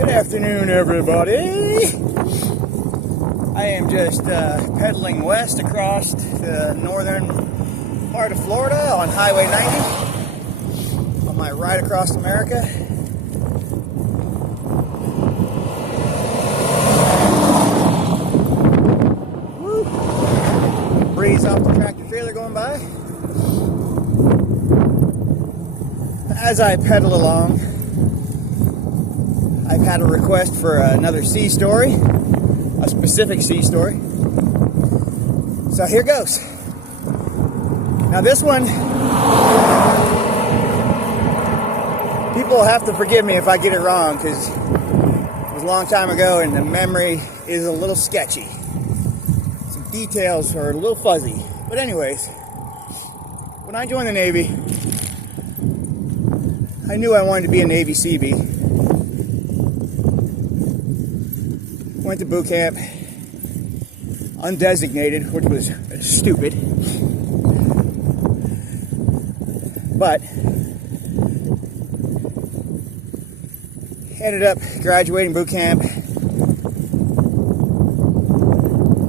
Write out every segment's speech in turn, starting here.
Good afternoon, everybody. I am just pedaling west across the northern part of Florida on Highway 90 on my ride across America. Woo. Breeze off the tractor trailer going by. As I pedal along, I've had a request for another sea story, a specific sea story. So here goes. Now this one, people will have to forgive me if I get it wrong because it was a long time ago and the memory is a little sketchy. Some details are a little fuzzy. But anyways, when I joined the Navy, I knew I wanted to be a Navy Seabee. Went to boot camp, undesignated, which was stupid. But ended up graduating boot camp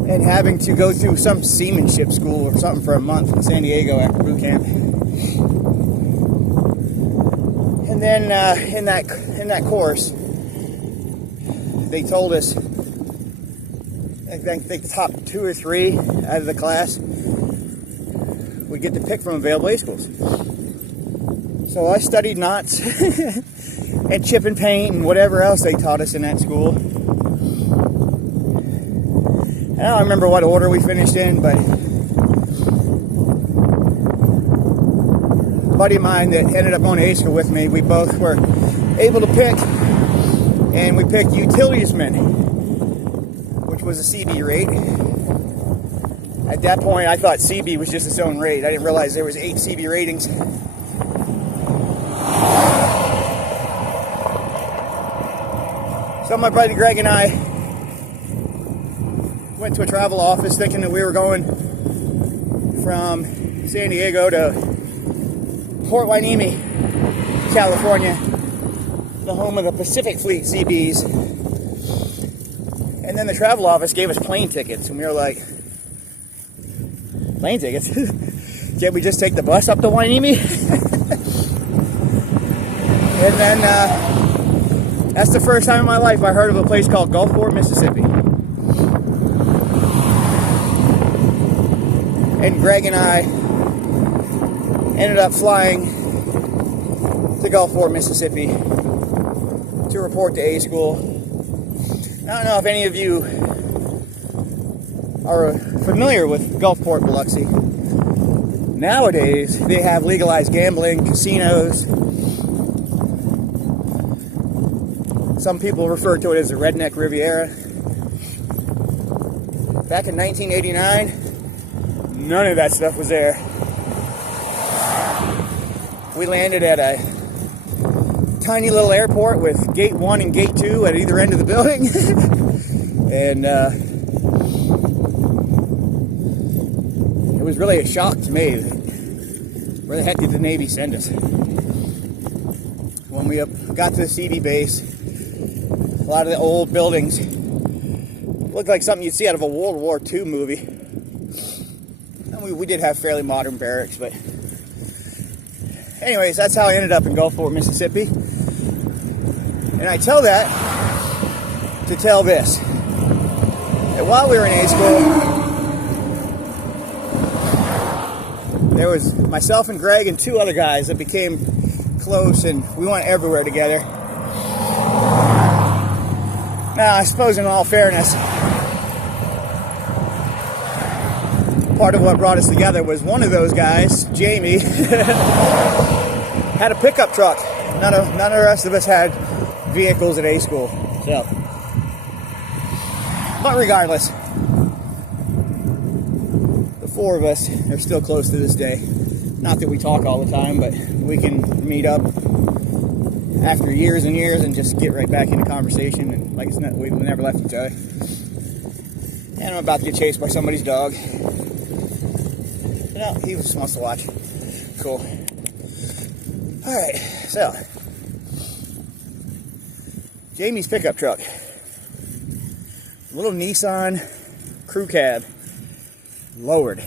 and having to go through some seamanship school or something for a month in San Diego after boot camp. And then in that course, they told us, I think the top 2 or 3 out of the class we get to pick from available A schools. So I studied knots and chip and paint and whatever else they taught us in that school. I don't remember what order we finished in, but a buddy of mine that ended up going to A school with me, we both were able to pick, and we picked utilitiesman, which was a CB rate. At that point, I thought CB was just its own rate. I didn't realize there was 8 CB ratings. So my buddy Greg and I went to a travel office thinking that we were going from San Diego to Port Hueneme, California, the home of the Pacific Fleet CBs. And then the travel office gave us plane tickets, and we were like, plane tickets? Can't we just take the bus up to Hueneme? And then that's the first time in my life I heard of a place called Gulfport, Mississippi. And Greg and I ended up flying to Gulfport, Mississippi to report to A school. I don't know if any of you are familiar with Gulfport, Biloxi. Nowadays, they have legalized gambling, casinos. Some people refer to it as the Redneck Riviera. Back in 1989, none of that stuff was there. We landed at a tiny little airport with gate 1 and gate 2 at either end of the building. And it was really a shock to me. Where the heck did the Navy send us? When we got to the CD base, a lot of the old buildings looked like something you'd see out of a World War II movie. And we did have fairly modern barracks, but anyways, that's how I ended up in Gulfport, Mississippi. And I tell that to tell this. That while we were in A school, there was myself and Greg and 2 other guys that became close, and we went everywhere together. Now, I suppose in all fairness, part of what brought us together was one of those guys, Jamie, had a pickup truck. None of the rest of us had vehicles at A school. So, but regardless, the 4 of us are still close to this day. Not that we talk all the time, but we can meet up after years and years and just get right back into conversation. And like we've never left each other. And I'm about to get chased by somebody's dog. No, he just wants to watch. Cool. Alright, so Jamie's pickup truck. Little Nissan crew cab. Lowered.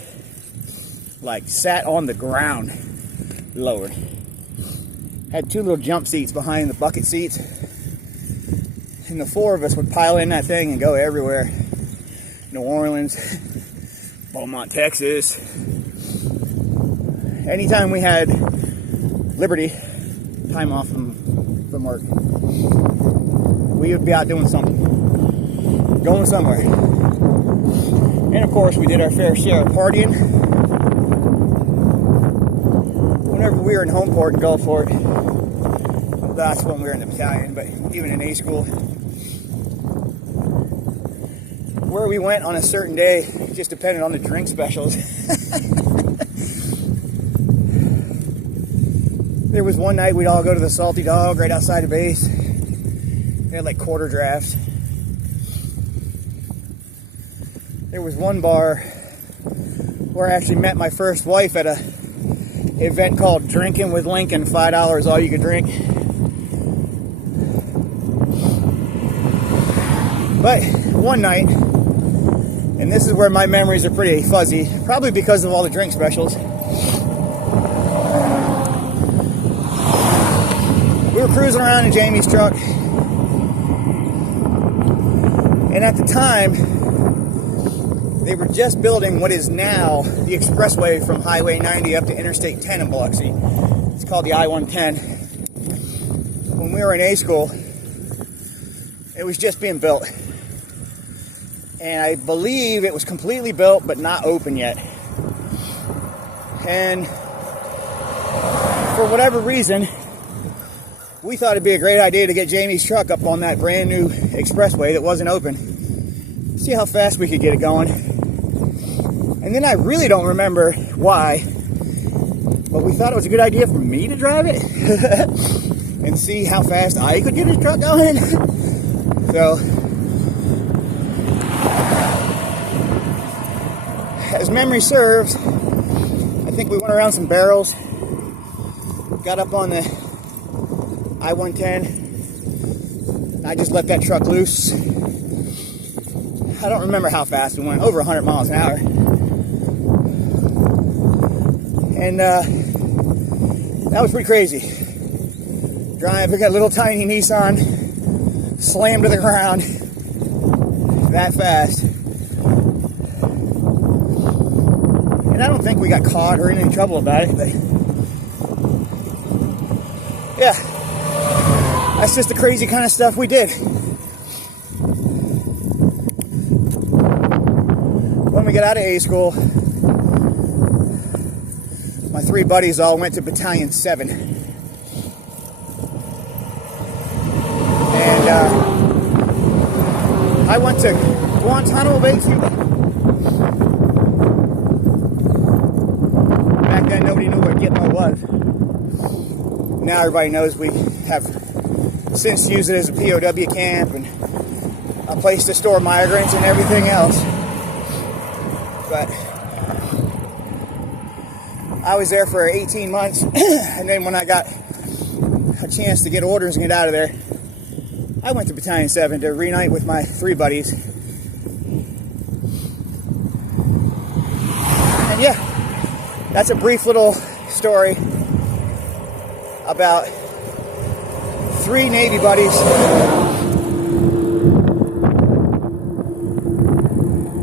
Like sat on the ground. Lowered. Had two little jump seats behind the bucket seats. And the four of us would pile in that thing and go everywhere. New Orleans, Beaumont, Texas. Anytime we had liberty, time off from work, we would be out doing something, going somewhere. And of course, we did our fair share of partying. Whenever we were in Homeport and Gulfport, well, that's when we were in the battalion, but even in A school, where we went on a certain day just depended on the drink specials. There was one night we'd all go to the Salty Dog right outside the base. They had like quarter drafts. There was one bar where I actually met my first wife at a event called Drinking with Lincoln, $5 all you could drink. But one night, and this is where my memories are pretty fuzzy, probably because of all the drink specials. We were cruising around in Jamie's truck, and at the time, they were just building what is now the expressway from Highway 90 up to Interstate 10 in Biloxi. It's called the I-110. When we were in A school, it was just being built. And I believe it was completely built, but not open yet. And for whatever reason, we thought it'd be a great idea to get Jamie's truck up on that brand new expressway that wasn't open. See how fast we could get it going. And then I really don't remember why, but we thought it was a good idea for me to drive it and see how fast I could get his truck going. So, as memory serves, I think we went around some barrels, got up on the I-110. I just let that truck loose. I don't remember how fast we went, over 100 miles an hour. And that was pretty crazy. Driving a little tiny Nissan, slammed to the ground that fast. And I don't think we got caught or in any trouble about it, but yeah. That's just the crazy kind of stuff we did. When we got out of A school, my three buddies all went to Battalion 7. And I went to Guantanamo Bay, Cuba. Back then, nobody knew where Gitmo was. Now everybody knows we have since used it as a POW camp and a place to store migrants and everything else. But I was there for 18 months, and then when I got a chance to get orders and get out of there, I went to Battalion 7 to reunite with my three buddies. And yeah, that's a brief little story about three Navy buddies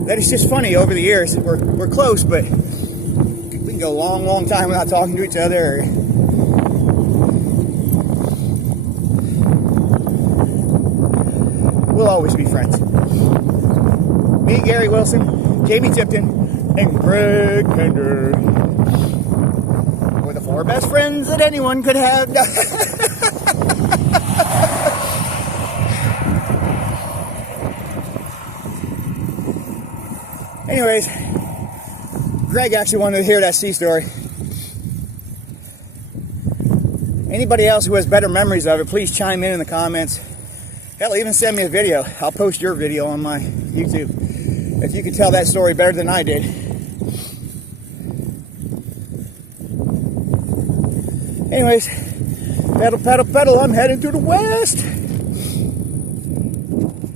that is just funny over the years. We're close, but we can go a long, long time without talking to each other. We'll always be friends. Me, Gary Wilson, Jamie Tipton, and Greg Pender. We're the four best friends that anyone could have. Anyways, Greg actually wanted to hear that sea story. Anybody else who has better memories of it, please chime in the comments. Hell, even send me a video. I'll post your video on my YouTube if you can tell that story better than I did. Anyways, pedal, pedal, pedal, I'm heading to the west.